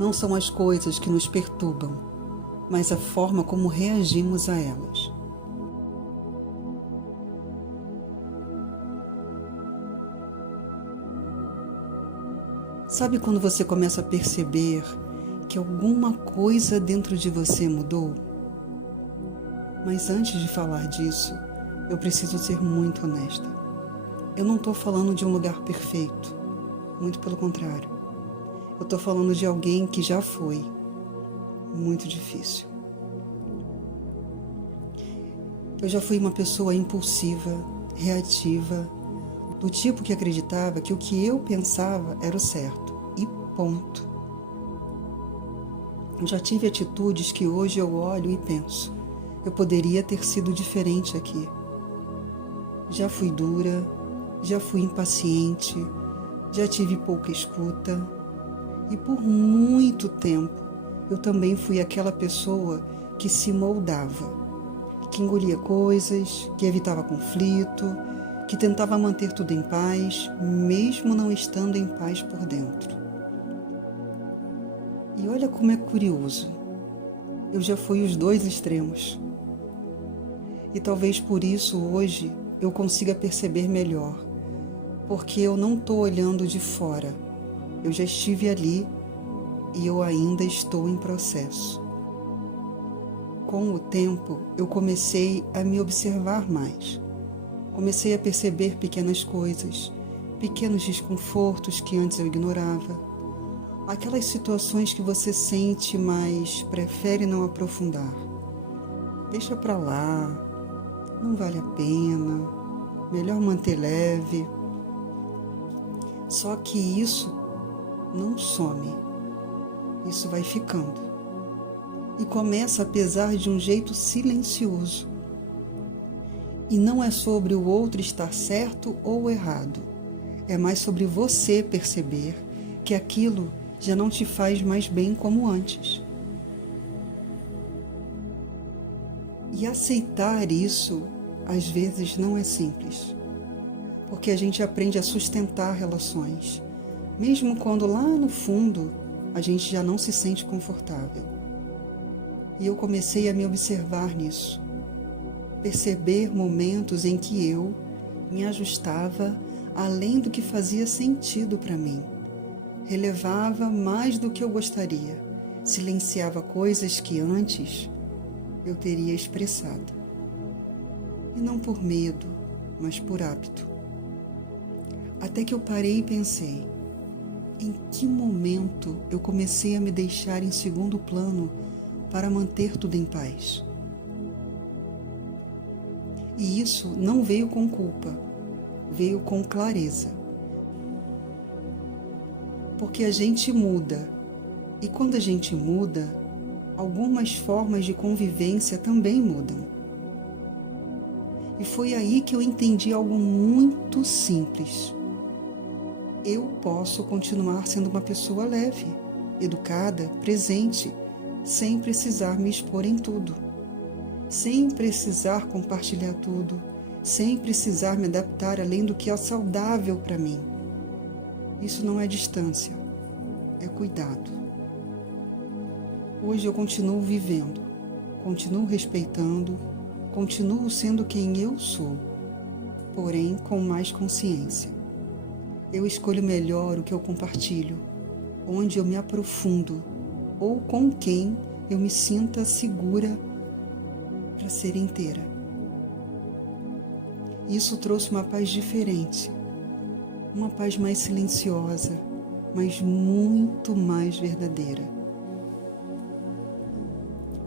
Não são as coisas que nos perturbam, mas a forma como reagimos a elas. Sabe quando você começa a perceber que alguma coisa dentro de você mudou? Mas antes de falar disso, eu preciso ser muito honesta. Eu não estou falando de um lugar perfeito, muito pelo contrário. Eu estou falando de alguém que já foi muito difícil. Eu já fui uma pessoa impulsiva, reativa, do tipo que acreditava que o que eu pensava era o certo, e ponto. Eu já tive atitudes que hoje eu olho e penso, eu poderia ter sido diferente aqui. Já fui dura, já fui impaciente, já tive pouca escuta, e por muito tempo eu também fui aquela pessoa que se moldava, que engolia coisas, que evitava conflito, que tentava manter tudo em paz, mesmo não estando em paz por dentro. E olha como é curioso, eu já fui os dois extremos. E talvez por isso hoje eu consiga perceber melhor, porque eu não estou olhando de fora, eu já estive ali e eu ainda estou em processo. Com o tempo, eu comecei a me observar mais. Comecei a perceber pequenas coisas, pequenos desconfortos que antes eu ignorava. Aquelas situações que você sente, mas prefere não aprofundar. Deixa pra lá, não vale a pena, melhor manter leve. Só que isso não some, isso vai ficando. E começa a pesar de um jeito silencioso. E não é sobre o outro estar certo ou errado. É mais sobre você perceber que aquilo já não te faz mais bem como antes. E aceitar isso, às vezes, não é simples. Porque a gente aprende a sustentar relações, mesmo quando lá no fundo a gente já não se sente confortável. E eu comecei a me observar nisso. Perceber momentos em que eu me ajustava além do que fazia sentido para mim. Relevava mais do que eu gostaria. Silenciava coisas que antes eu teria expressado. E não por medo, mas por hábito. Até que eu parei e pensei, em que momento eu comecei a me deixar em segundo plano para manter tudo em paz? E isso não veio com culpa, veio com clareza. Porque a gente muda, e quando a gente muda, algumas formas de convivência também mudam. E foi aí que eu entendi algo muito simples. Eu posso continuar sendo uma pessoa leve, educada, presente, sem precisar me expor em tudo. Sem precisar compartilhar tudo, sem precisar me adaptar além do que é saudável para mim. Isso não é distância, é cuidado. Hoje eu continuo vivendo, continuo respeitando, continuo sendo quem eu sou, porém com mais consciência. Eu escolho melhor o que eu compartilho, onde eu me aprofundo ou com quem eu me sinta segura para ser inteira. Isso trouxe uma paz diferente, uma paz mais silenciosa, mas muito mais verdadeira.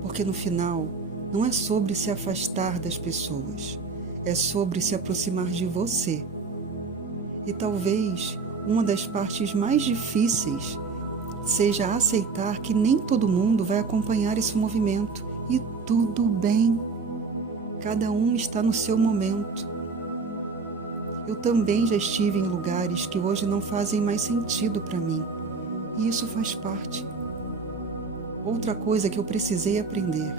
Porque no final, não é sobre se afastar das pessoas, é sobre se aproximar de você. E talvez uma das partes mais difíceis seja aceitar que nem todo mundo vai acompanhar esse movimento. E tudo bem, cada um está no seu momento. Eu também já estive em lugares que hoje não fazem mais sentido para mim, e isso faz parte. Outra coisa que eu precisei aprender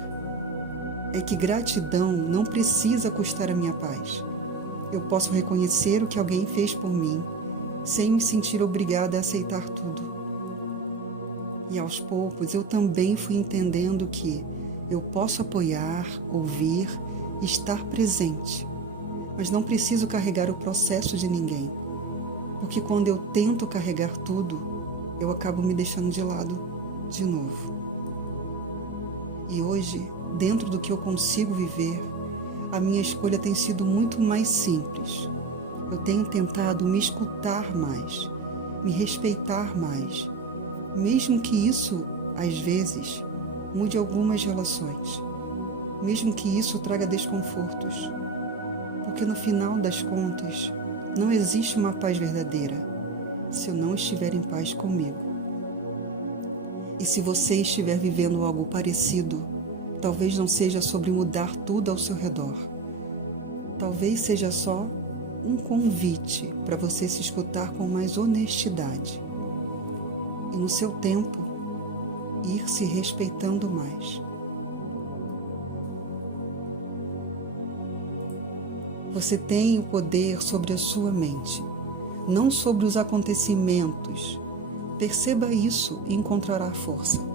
é que gratidão não precisa custar a minha paz. Eu posso reconhecer o que alguém fez por mim, sem me sentir obrigada a aceitar tudo. E aos poucos eu também fui entendendo que eu posso apoiar, ouvir, estar presente, mas não preciso carregar o processo de ninguém, porque quando eu tento carregar tudo, eu acabo me deixando de lado de novo. E hoje, dentro do que eu consigo viver, a minha escolha tem sido muito mais simples. Eu tenho tentado me escutar mais, me respeitar mais, mesmo que isso, às vezes, mude algumas relações, mesmo que isso traga desconfortos, porque no final das contas, não existe uma paz verdadeira se eu não estiver em paz comigo. E se você estiver vivendo algo parecido, talvez não seja sobre mudar tudo ao seu redor. Talvez seja só um convite para você se escutar com mais honestidade. E no seu tempo, ir se respeitando mais. Você tem o poder sobre a sua mente, não sobre os acontecimentos. Perceba isso e encontrará força.